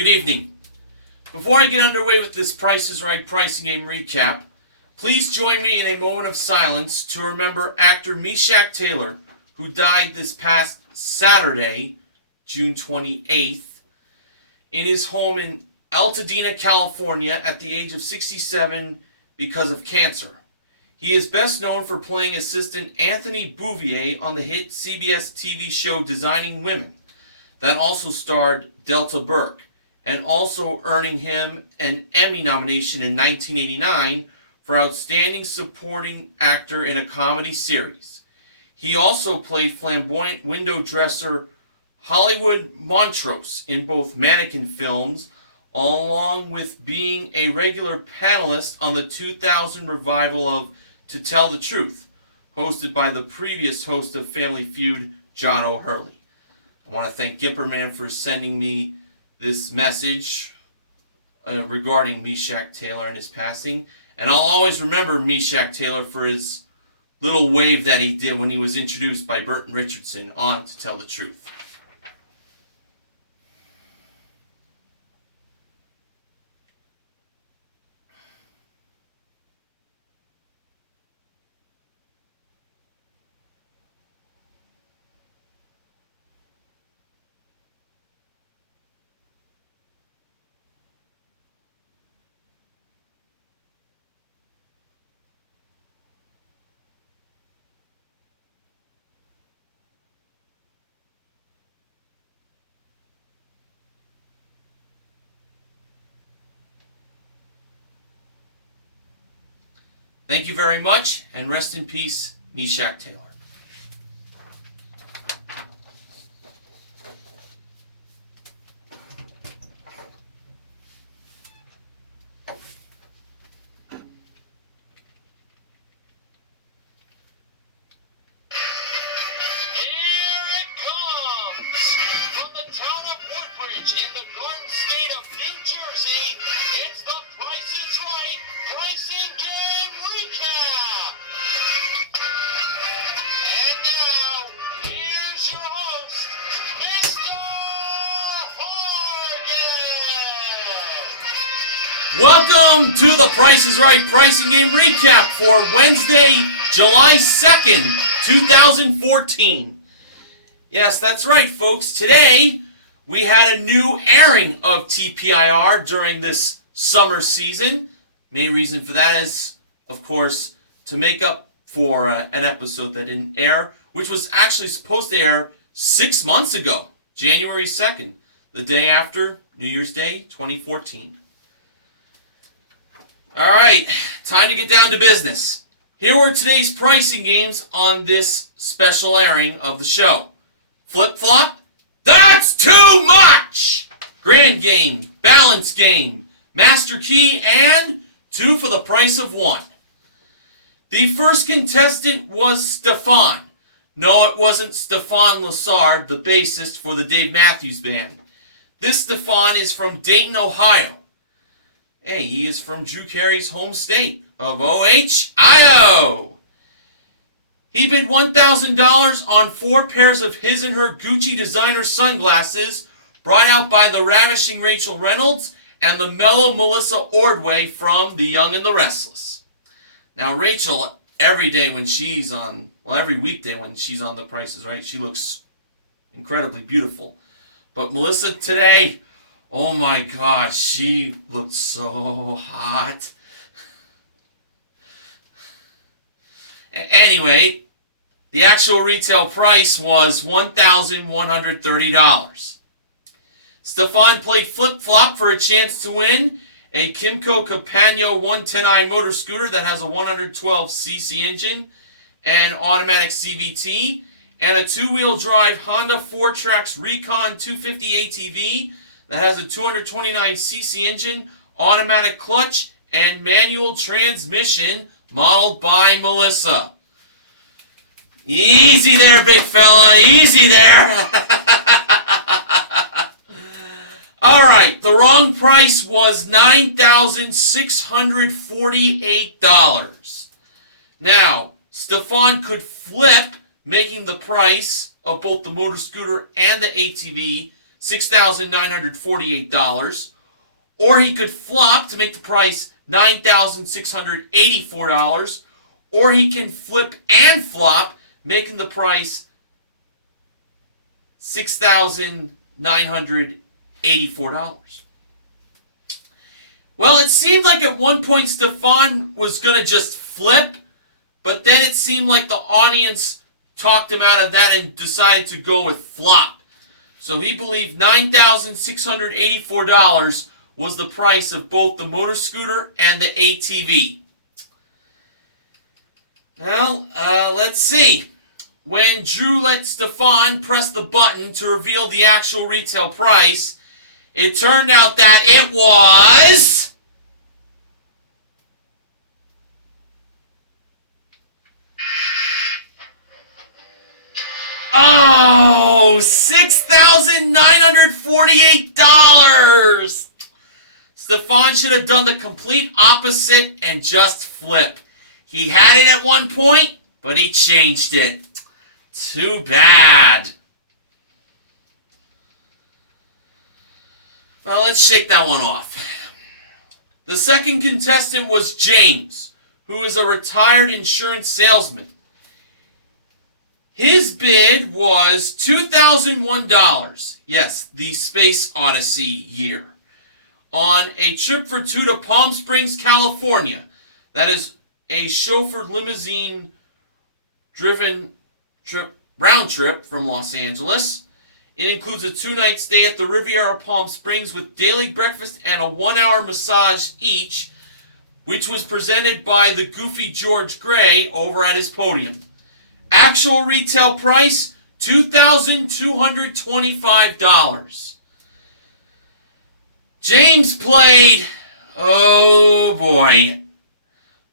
Good evening. Before I get underway with this Price is Right pricing game recap, please join me in a moment of silence to remember actor Meshack Taylor, who died this past Saturday, June 28th, in his home in Altadena, California, at the age of 67 because of cancer. He is best known for playing assistant Anthony Bouvier on the hit CBS TV show Designing Women, that also starred Delta Burke, and also earning him an Emmy nomination in 1989 for Outstanding Supporting Actor in a Comedy Series. He also played flamboyant window dresser Hollywood Montrose in both Mannequin films, along with being a regular panelist on the 2000 revival of To Tell the Truth, hosted by the previous host of Family Feud, John O'Hurley. I want to thank Gipperman for sending me this message regarding Meshack Taylor and his passing. And I'll always remember Meshack Taylor for his little wave that he did when he was introduced by Burton Richardson on To Tell the Truth. Thank you very much, and rest in peace, Meshack Taylor. Welcome to the Price is Right pricing game recap for Wednesday, July 2nd, 2014. Yes, that's right, folks. Today, we had a new airing of TPIR during this summer season. Main reason for that is, of course, to make up for an episode that didn't air, which was actually supposed to air 6 months ago, January 2nd, the day after New Year's Day 2014. Alright, time to get down to business. Here were today's pricing games on this special airing of the show. Flip Flop? That's too much! Grand Game, Balance Game, Master Key, and 2 for the price of 1. The first contestant was Stefan. No, it wasn't Stefan Lassard, the bassist for the Dave Matthews Band. This Stefan is from Dayton, Ohio. Hey, he is from Drew Carey's home state of Ohio. He bid $1,000 on 4 pairs of his and her Gucci designer sunglasses, brought out by the ravishing Rachel Reynolds and the mellow Melissa Ordway from The Young and the Restless. Now, Rachel, every weekday when she's on The Price is Right, she looks incredibly beautiful. But Melissa today, oh my gosh, she looked so hot. Anyway, the actual retail price was $1,130. Stefan played Flip Flop for a chance to win a Kymco Compagno 110i motor scooter that has a 112cc engine, an automatic CVT, and a 2-wheel drive Honda 4Trax Recon 250 ATV that has a 229cc engine, automatic clutch, and manual transmission, modeled by Melissa. Easy there, big fella, easy there. Alright, the wrong price was $9,648. Now, Stefan could flip, making the price of both the motor scooter and the ATV $6,948. Or he could flop to make the price $9,684. Or he can flip and flop, making the price $6,984. Well, it seemed like at one point Stefan was going to just flip, but then it seemed like the audience talked him out of that and decided to go with flop. So he believed $9,684 was the price of both the motor scooter and the ATV. Well, let's see. When Drew let Stefan press the button to reveal the actual retail price, it turned out that it was $6,948. Stefan should have done the complete opposite and just flip. He had it at one point, but he changed it. Too bad. Well, let's shake that one off. The second contestant was James, who is a retired insurance salesman. His bid was $2,001, yes, the Space Odyssey year, on a trip for two to Palm Springs, California. That is a chauffeured limousine-driven round trip from Los Angeles. It includes a 2-night stay at the Riviera Palm Springs with daily breakfast and a 1-hour massage each, which was presented by the goofy George Gray over at his podium. Actual retail price, $2,225. James played, oh boy,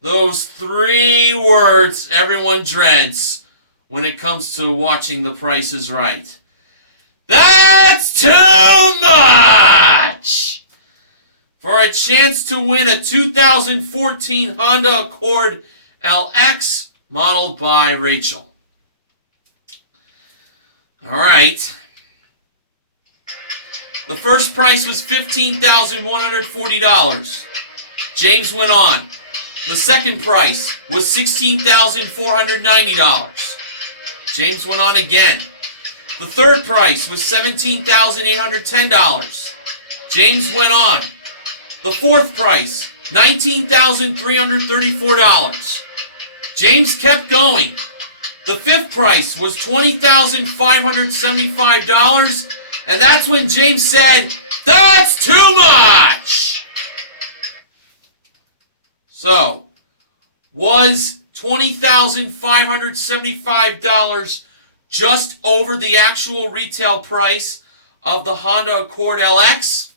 those 3 words everyone dreads when it comes to watching The Price is Right. That's too much! For a chance to win a 2014 Honda Accord LX modeled by Rachel. Alright. The first price was $15,140. James went on. The second price was $16,490. James went on again. The third price was $17,810. James went on. The fourth price, $19,334. James kept going. The fifth price was $20,575, and that's when James said, "That's too much!" So, was $20,575 just over the actual retail price of the Honda Accord LX?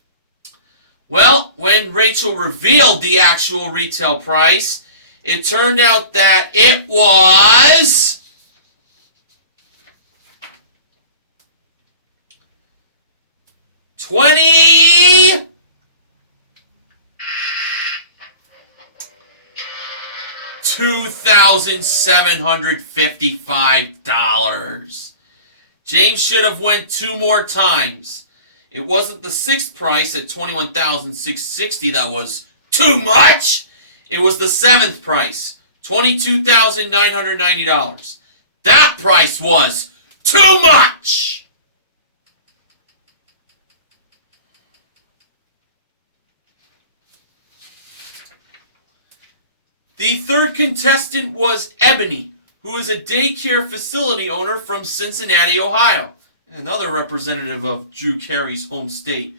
Well, when Rachel revealed the actual retail price, it turned out that it was $2,755. James should have went 2 more times. It wasn't the sixth price at $21,660 that was too much. It was the seventh price, $22,990. That price was too much. The third contestant was Ebony, who is a daycare facility owner from Cincinnati, Ohio. Another representative of Drew Carey's home state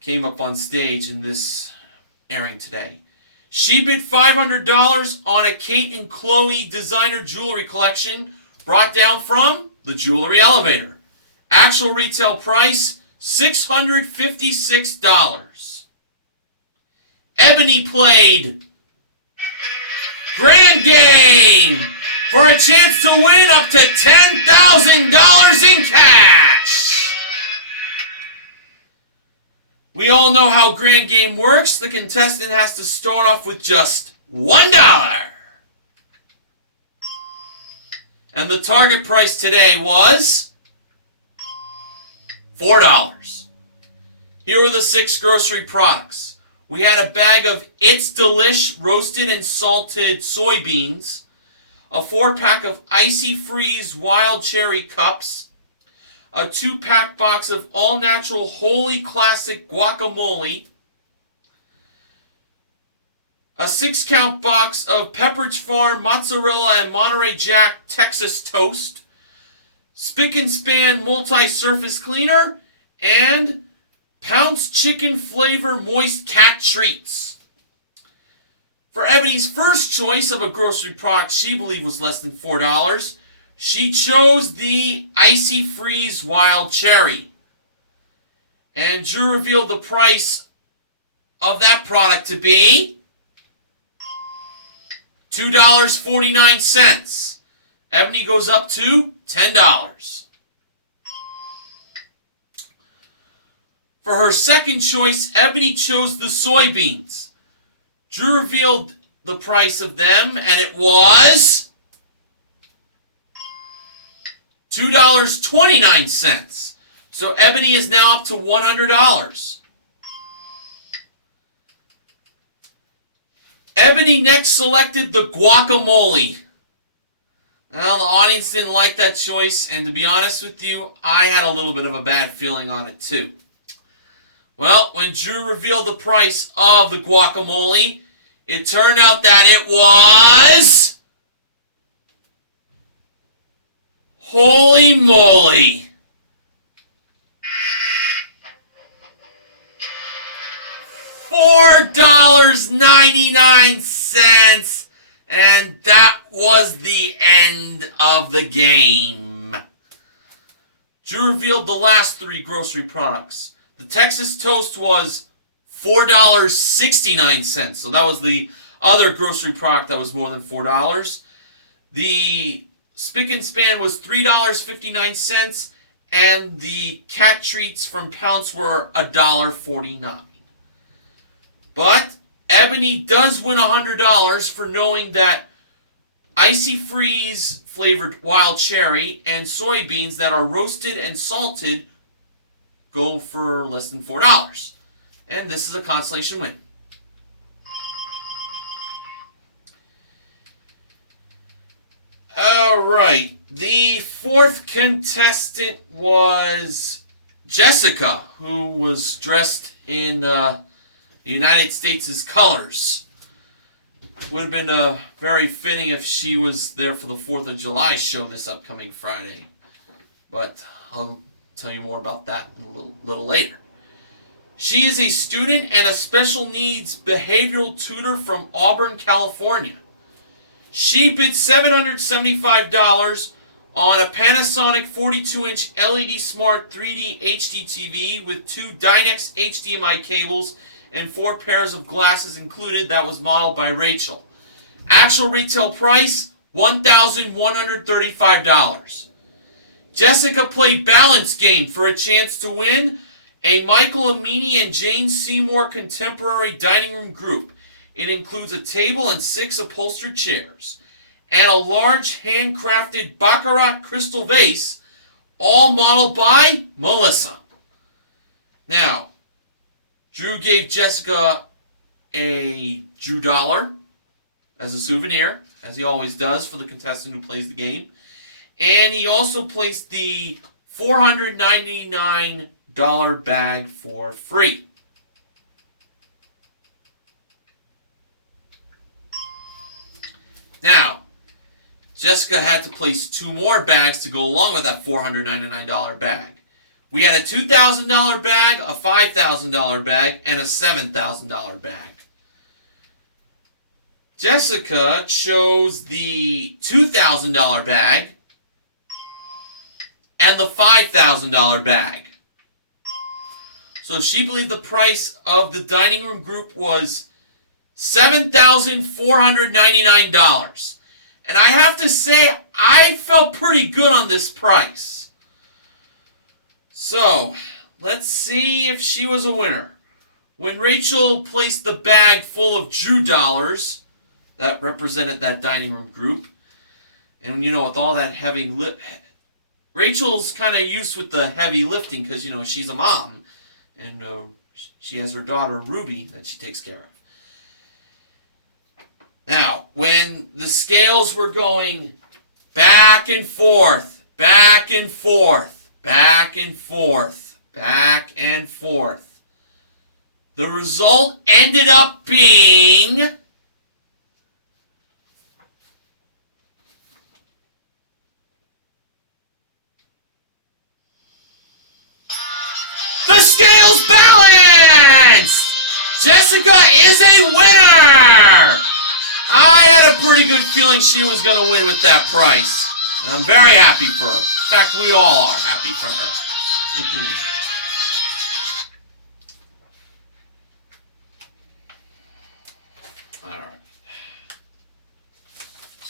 came up on stage in this airing today. She bid $500 on a Kate and Chloe designer jewelry collection brought down from the Jewelry Elevator. Actual retail price, $656. Ebony played Grand Game for a chance to win up to $10,000 in cash. We all know how Grand Game works. The contestant has to start off with just $1. And the target price today was $4. Here are the 6 grocery products. We had a bag of It's Delish roasted and salted soybeans, a 4-pack of Icy Freeze Wild Cherry Cups, a 2-pack box of all-natural Holy Classic guacamole, a 6-count box of Pepperidge Farm mozzarella and Monterey Jack Texas toast, Spick and Span multi-surface cleaner, and Pounce chicken flavor moist cat treats. For Ebony's first choice of a grocery product she believed was less than $4, she chose the Icy Freeze Wild Cherry. And Drew revealed the price of that product to be $2.49. Ebony goes up to $10. For her second choice, Ebony chose the soybeans. Drew revealed the price of them, and it was $2.29. So Ebony is now up to $100. Ebony next selected the guacamole. Well, the audience didn't like that choice, and to be honest with you, I had a little bit of a bad feeling on it too. Well, when Drew revealed the price of the guacamole, it turned out that it was... holy moly! $4.99, and that was the end of the game. Drew revealed the last 3 grocery products. The Texas toast was $4.69, so that was the other grocery product that was more than $4. The Spick and Span was $3.59, and the cat treats from Pounce were $1.49. But Ebony does win $100 for knowing that Icy Freeze flavored wild cherry and soybeans that are roasted and salted go for less than $4. And this is a consolation win. Alright, the 4th contestant was Jessica, who was dressed in the United States' colors. Would have been very fitting if she was there for the 4th of July show this upcoming Friday. But I'll tell you more about that a little later. She is a student and a special needs behavioral tutor from Auburn, California. She bid $775 on a Panasonic 42-inch LED Smart 3D HD TV with 2 Dynex HDMI cables and 4 pairs of glasses included. That was modeled by Rachel. Actual retail price, $1,135. Jessica played Balance Game for a chance to win a Michael Amini and Jane Seymour contemporary dining room group. It includes a table and 6 upholstered chairs, and a large handcrafted Baccarat crystal vase, all modeled by Melissa. Now, Drew gave Jessica a Drew dollar as a souvenir, as he always does for the contestant who plays the game. And he also placed the $499 bag for free. Now, Jessica had to place 2 more bags to go along with that $499 bag. We had a $2,000 bag, a $5,000 bag, and a $7,000 bag. Jessica chose the $2,000 bag and the $5,000 bag. So she believed the price of the dining room group was $7,499. And I have to say, I felt pretty good on this price. So, let's see if she was a winner. When Rachel placed the bag full of Drew dollars, that represented that dining room group, and you know, with all that heavy Rachel's kind of used with the heavy lifting because, she's a mom. And she has her daughter, Ruby, that she takes care of. Now, when the scales were going back and forth, back and forth, back and forth, back and forth, the result ended up being the scales balanced! Jessica is a winner! I had a pretty good feeling she was going to win with that price. And I'm very happy for her. In fact, we all are happy for her. Alright.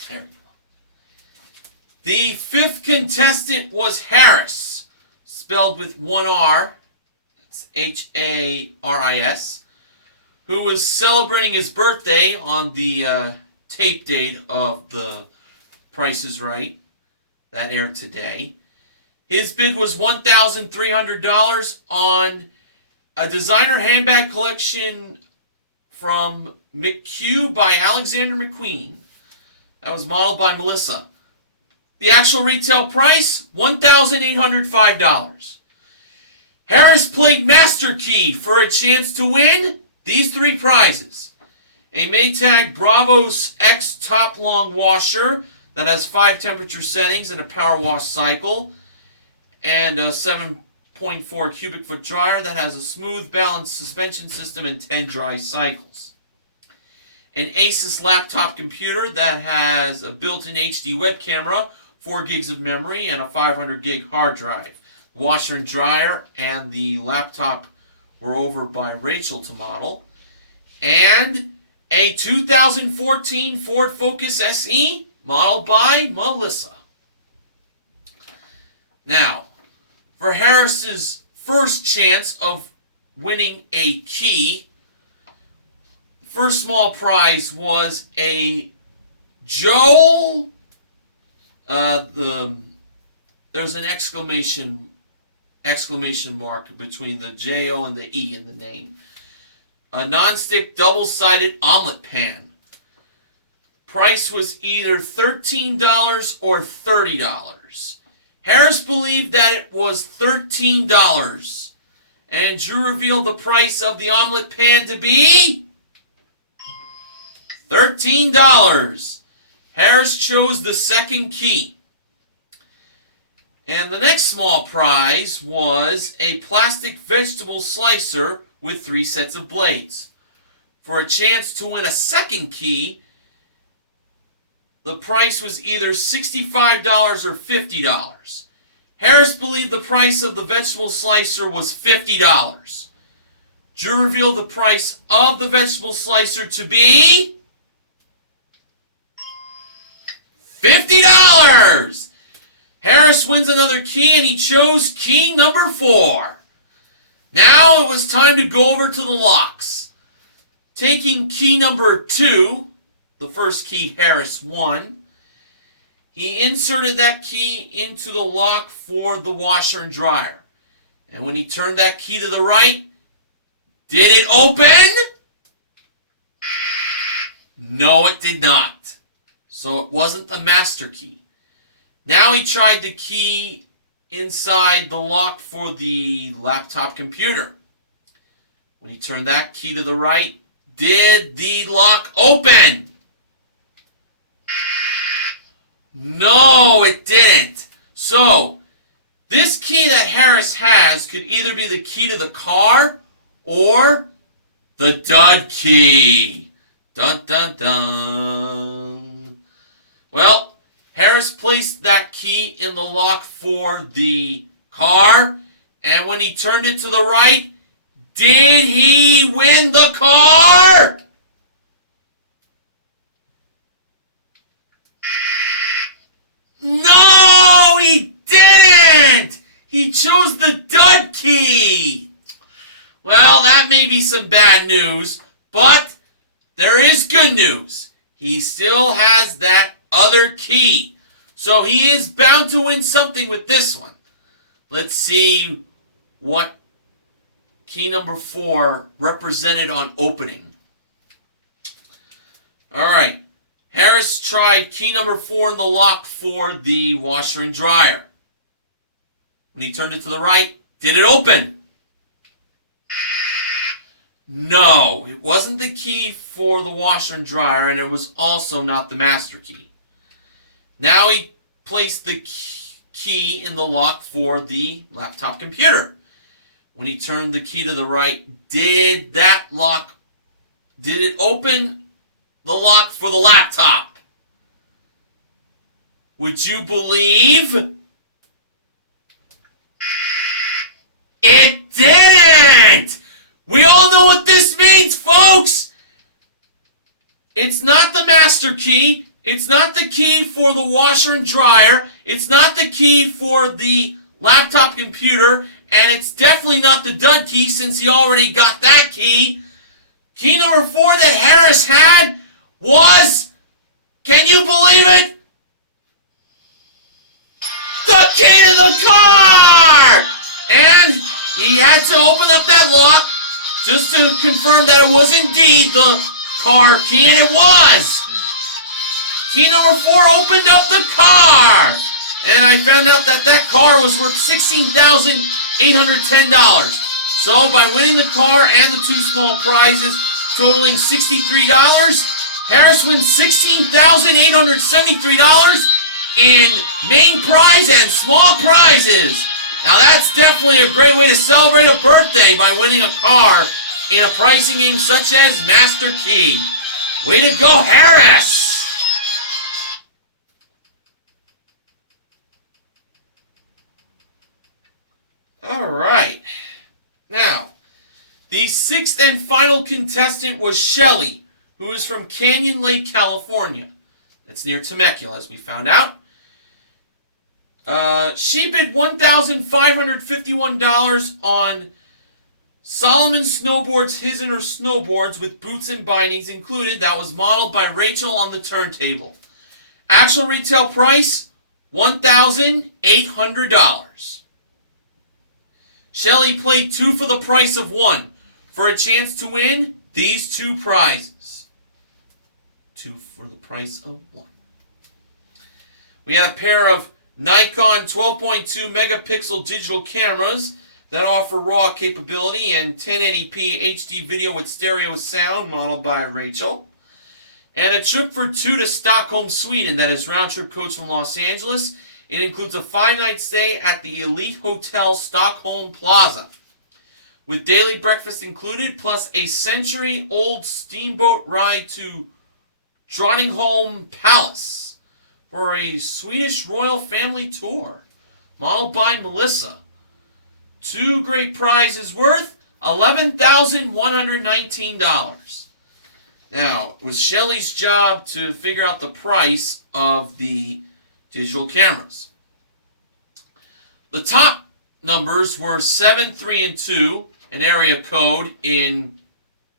There we go. The fifth contestant was Harris, spelled with one R. That's Haris. Who was celebrating his birthday on the tape date of the Price is Right that aired today. His bid was $1,300 on a designer handbag collection from McHugh by Alexander McQueen. That was modeled by Melissa. The actual retail price, $1,805. Harris played Master Key for a chance to win these three prizes: a Maytag Bravos X top long washer that has 5 temperature settings and a power wash cycle, and a 7.4 cubic foot dryer that has a smooth balanced suspension system and 10 dry cycles. An Asus laptop computer that has a built-in HD web camera, 4 gigs of memory, and a 500 gig hard drive. Washer and dryer and the laptop were over by Rachel to model. And a 2014 Ford Focus SE modeled by Melissa. Now, for Harris's first chance of winning a key, first small prize was a Joe. There's an exclamation mark between the J-O and the E in the name. A non-stick double-sided omelet pan. Price was either $13 or $30. Harris believed that it was $13. And Drew revealed the price of the omelet pan to be $13. Harris chose the second key. And the next small prize was a plastic vegetable slicer with 3 sets of blades. For a chance to win a second key, the price was either $65 or $50. Harris believed the price of the vegetable slicer was $50. Drew revealed the price of the vegetable slicer to be $50. Harris wins another key, and he chose key number 4. Now it was time to go over to the locks. Taking key number 2, the first key Harris won, he inserted that key into the lock for the washer and dryer. And when he turned that key to the right, did it open? No, it did not. So it wasn't the master key. Now he tried the key inside the lock for the laptop computer. When he turned that key to the right, did the lock open? No, it didn't. So, this key that Harris has could either be the key to the car or the dud key. Dun, dun, dun. Well, Harris placed that key in the lock for the car, and when he turned it to the right, did he win the car? No, he didn't! He chose the dud key! Well, that may be some bad news, but there is good news. He still has that other key. So he is bound to win something with this one. Let's see what key number 4 represented on opening. Alright, Harris tried key number 4 in the lock for the washer and dryer. When he turned it to the right, did it open? No, it wasn't the key for the washer and dryer, and it was also not the master key. Now he placed the key in the lock for the laptop computer. When he turned the key to the right, did it open the lock for the laptop? Would you believe? It didn't! We all know what this means, folks! It's not the master key. It's not the key for the washer and dryer. It's not the key for the laptop computer. And it's definitely not the dud key, since he already got that key. Key number 4 that Harris had was, can you believe it? The key to the car! And he had to open up that lock just to confirm that it was indeed the car key, and it was! Key number 4 opened up the car! And I found out that that car was worth $16,810. So by winning the car and the 2 small prizes totaling $63, Harris wins $16,873 in main prize and small prizes. Now that's definitely a great way to celebrate a birthday, by winning a car in a pricing game such as Master Key. Way to go, Harris! Alright. Now, the 6th and final contestant was Shelly, who is from Canyon Lake, California. That's near Temecula, as we found out. She bid $1,551 on Solomon Snowboards, his and her snowboards with boots and bindings included. That was modeled by Rachel on the turntable. Actual retail price, $1,800. Shelly played 2 for the price of 1 for a chance to win these 2 prizes. 2 for the price of 1. We had a pair of Nikon 12.2 megapixel digital cameras that offer RAW capability and 1080p HD video with stereo sound, modeled by Rachel. And a trip for 2 to Stockholm, Sweden, that is round trip coach from Los Angeles. It includes a 5-night stay at the Elite Hotel Stockholm Plaza, with daily breakfast included, plus a century-old steamboat ride to Drottningholm Palace for a Swedish royal family tour, modeled by Melissa. 2 great prizes worth $11,119. Now, it was Shelly's job to figure out the price of the digital cameras. The top numbers were 7, 3, and 2, an area code in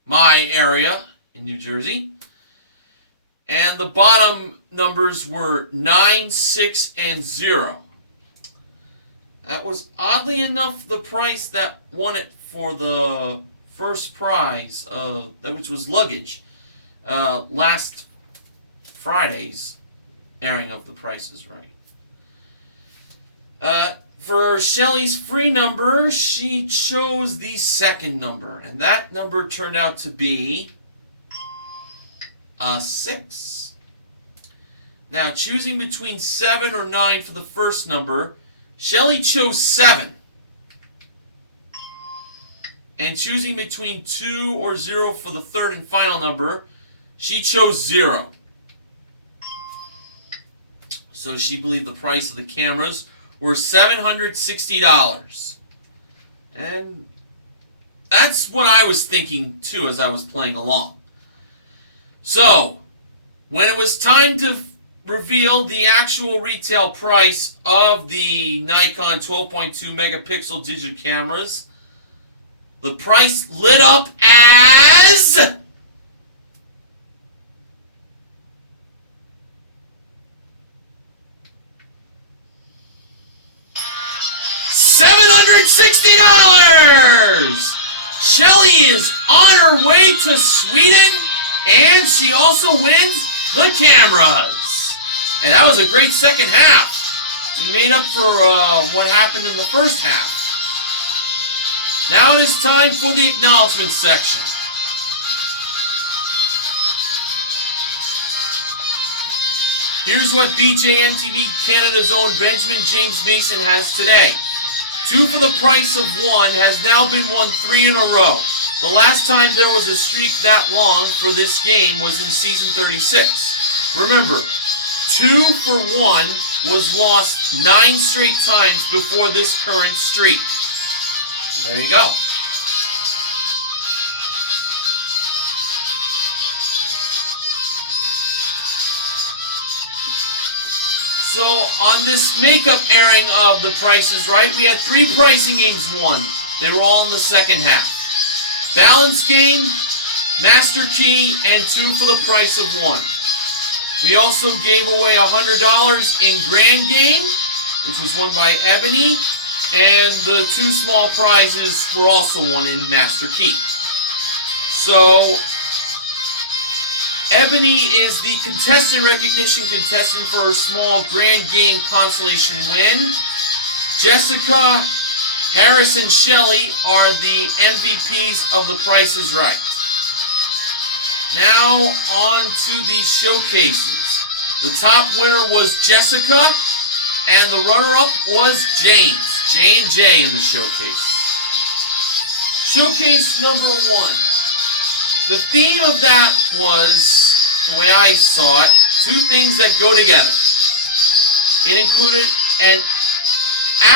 my area in New Jersey. And the bottom numbers were 9, 6, and 0. That was oddly enough the price that won it for the first prize, which was luggage. Last Friday's airing of The Price is Right. For Shelly's free number, she chose the 2nd number, and that number turned out to be a 6. Now, choosing between 7 or 9 for the first number, Shelly chose 7. And choosing between 2 or 0 for the third and final number, she chose 0. So she believed the price of the cameras were $760. And that's what I was thinking too as I was playing along. So, when it was time to reveal the actual retail price of the Nikon 12.2 megapixel digital cameras, the price lit up as her way to Sweden, and she also wins the cameras. And that was a great second half. We made up for what happened in the first half. Now it is time for the acknowledgement section. Here's what BJMTV Canada's own Benjamin James Mason has today. 2 for the price of 1 has now been won 3 in a row. The last time there was a streak that long for this game was in season 36. Remember, 2 for 1 was lost 9 straight times before this current streak. There you go. So on this makeup airing of The Price is Right, we had 3 pricing games won. They were all in the second half. Balance game, Master Key, and 2 for the price of 1. We also gave away $100 in Grand Game, which was won by Ebony, and the 2 small prizes were also won in Master Key. So Ebony is the contestant recognition contestant for her small Grand Game consolation win. Jessica, Harris, and Shelley are the MVPs of The Price is Right. Now on to the showcases. The top winner was Jessica, and the runner-up was James. J&J in the showcase. Showcase number 1. The theme of that was, the way I saw it, 2 things that go together. It included an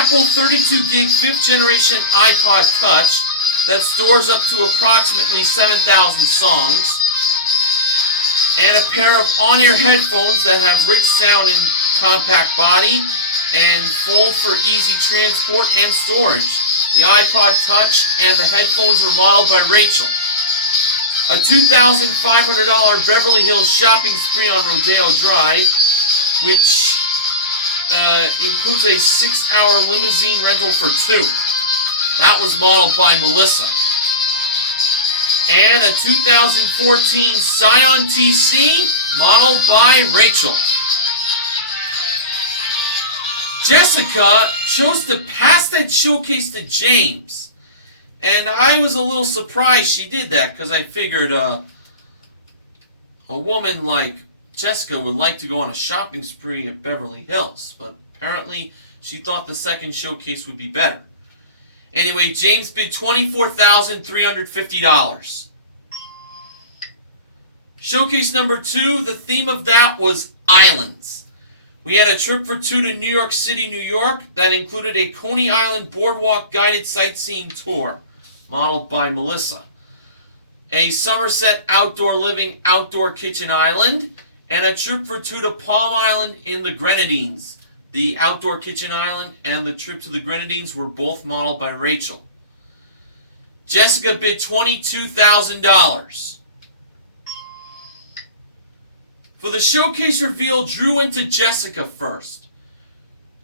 Apple 32 gig 5th generation iPod Touch that stores up to approximately 7,000 songs, and a pair of on-ear headphones that have rich sound and compact body and fold for easy transport and storage. The iPod Touch and the headphones are modeled by Rachel. A $2,500 Beverly Hills shopping spree on Rodeo Drive, which includes a 6-hour limousine rental for 2. That was modeled by Melissa. And a 2014 Scion TC, modeled by Rachel. Jessica chose to pass that showcase to James. And I was a little surprised she did that, because I figured a woman like Jessica would like to go on a shopping spree at Beverly Hills. But apparently she thought the second showcase would be better. Anyway, James bid $24,350. Showcase number 2, the theme of that was islands. We had a trip for 2 to New York City, New York, that included a Coney Island Boardwalk guided sightseeing tour, modeled by Melissa. A Somerset Outdoor Living Outdoor Kitchen Island, and a trip for 2 to Palm Island in the Grenadines. The Outdoor Kitchen Island and the trip to the Grenadines were both modeled by Rachel. Jessica bid $22,000. For the showcase reveal, Drew went to Jessica first.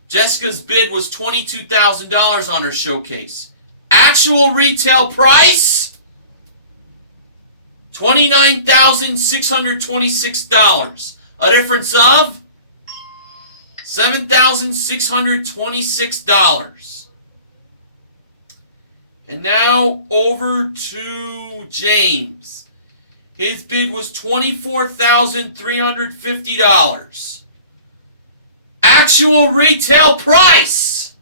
Jessica's bid was $22,000 on her showcase. Actual retail price? $29,626. A difference of $7,626. And now over to James. His bid was $24,350. Actual retail price.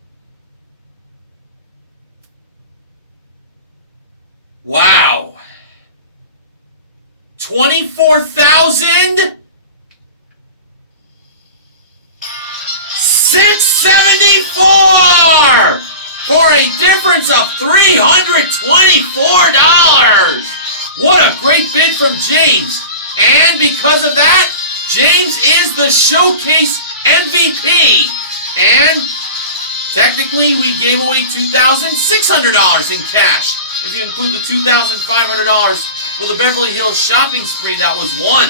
Wow. $24,674 for a difference of $324. What a great bid from James. And because of that, James is the showcase MVP. And technically, we gave away $2,600 in cash. If you include the $2,500 for the Beverly Hills shopping spree that was won.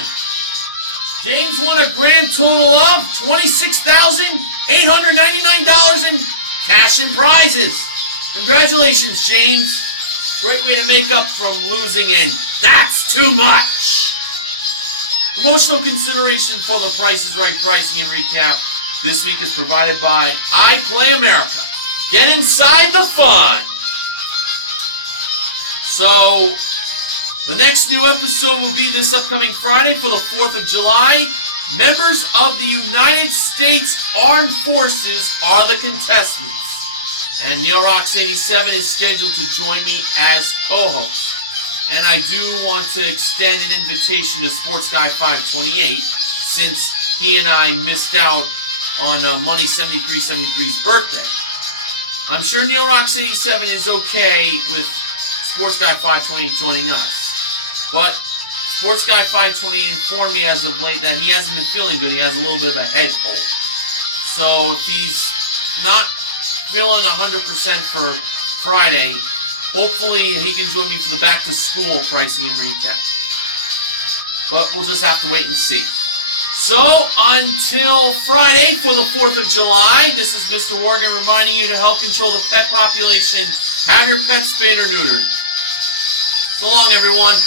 James won a grand total of $26,899 in cash and prizes. Congratulations, James. Great way to make up from losing in That's Too Much. Promotional consideration for the Price is Right pricing and recap this week is provided by I Play America. Get inside the fun. So, the next new episode will be this upcoming Friday for the 4th of July. Members of the United States Armed Forces are the contestants. And Neil Rocks 87 is scheduled to join me as co-host. And I do want to extend an invitation to Sports Guy 528 since he and I missed out on Money 7373's birthday. I'm sure Neil Rocks 87 is okay with Sports Guy 520 joining us. But Sports Guy 520 informed me as of late that he hasn't been feeling good. He has a little bit of a head cold. So if he's not feeling 100% for Friday, hopefully he can join me for the back to school pricing and recap. But we'll just have to wait and see. So until Friday for the 4th of July, this is Mr. Morgan reminding you to help control the pet population. Have your pets spayed or neutered. So long, everyone.